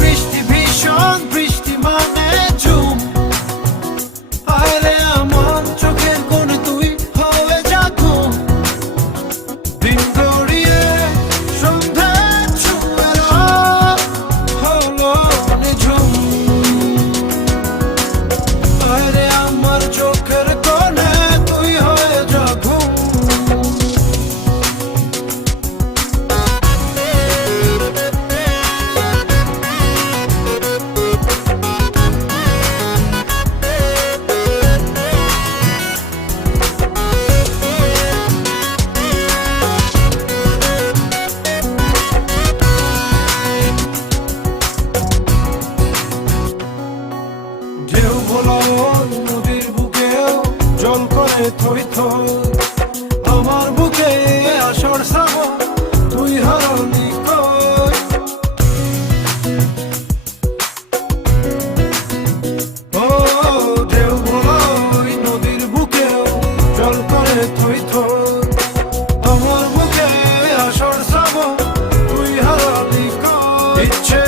বৃষ্টি ভীষণ, বৃষ্টি মানে ঝুম। আরে আমার চোখের কোণে তুই হয়ে যা ঘুম। দিন গড়িয়ে সন্ধ্যা ছুঁয়ে হলো নিঝুম। আরে আমার চোখের কোণে তুই হয়ে যা ঘুম। ঢেউ ভোলা নদীর বুকেও জল করে থই থই। আমার বুকে আসর শ্রাবণ তুই হারালি কই। ও ঢেউ ভোলা নদীর বুকেও জল করে থই থই। আমার বুকে আসর শ্রাবণ তুই হারালি কই। ইচ্ছে